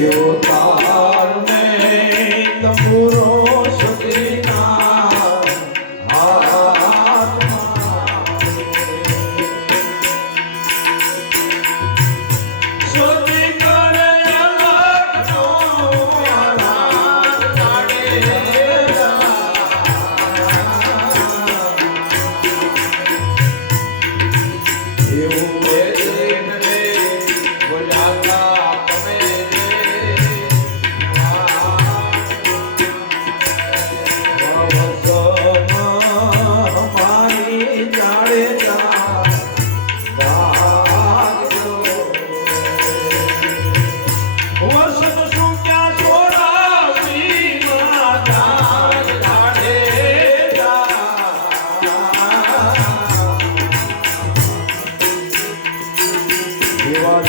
有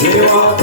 You are.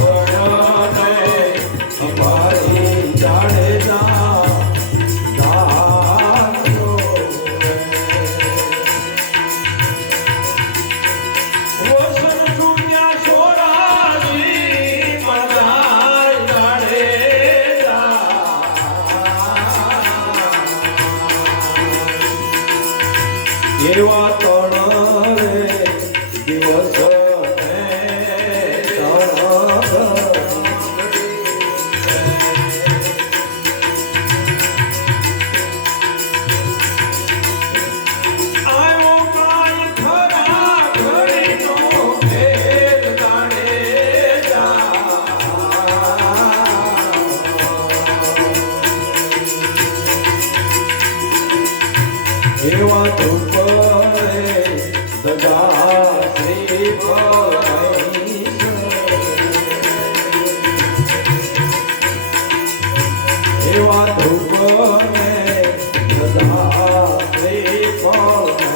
જેવા તુપરે દગા શ્રી એવા ધૂપને દગા શ્રી પર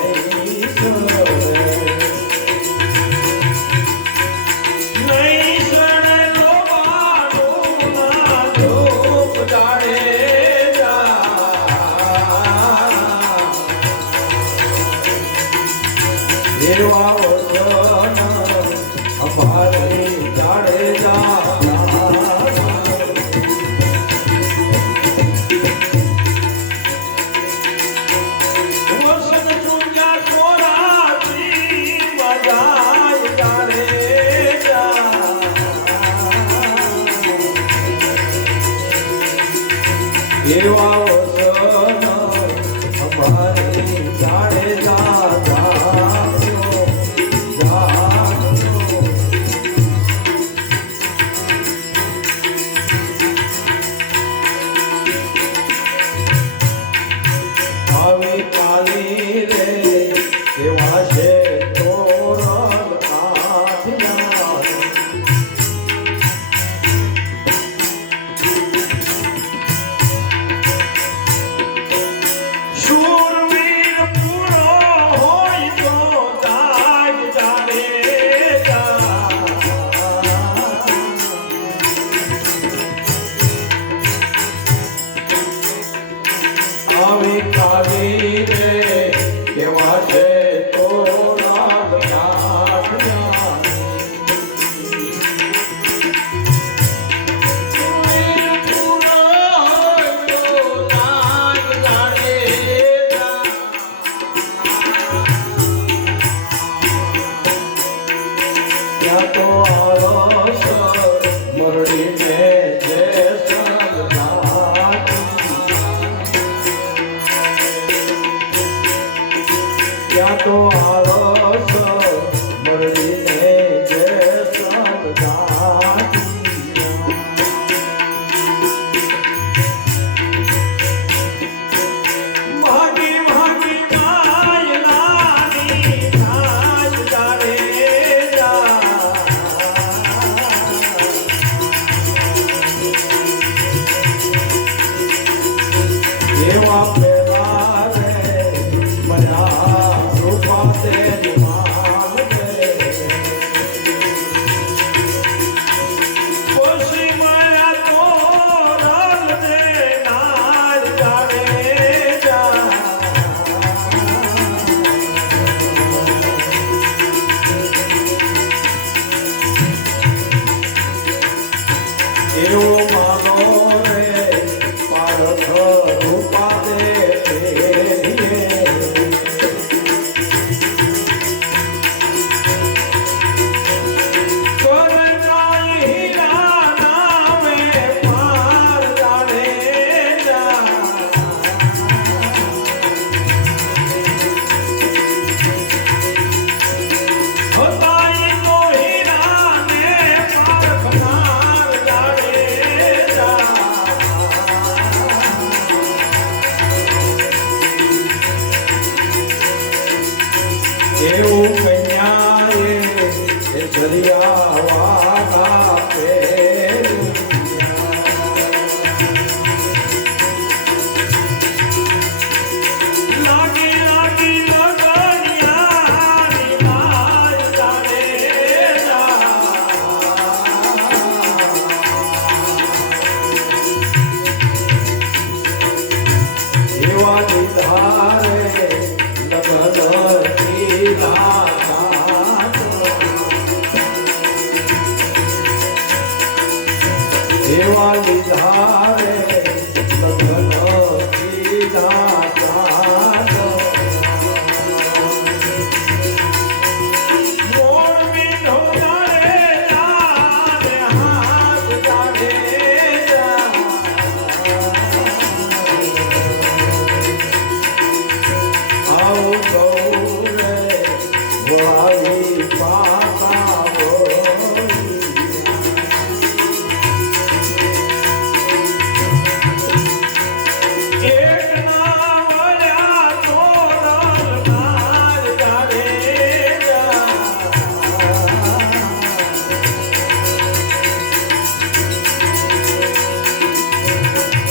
You are.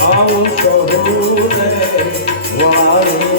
આવું કહું રે વાળી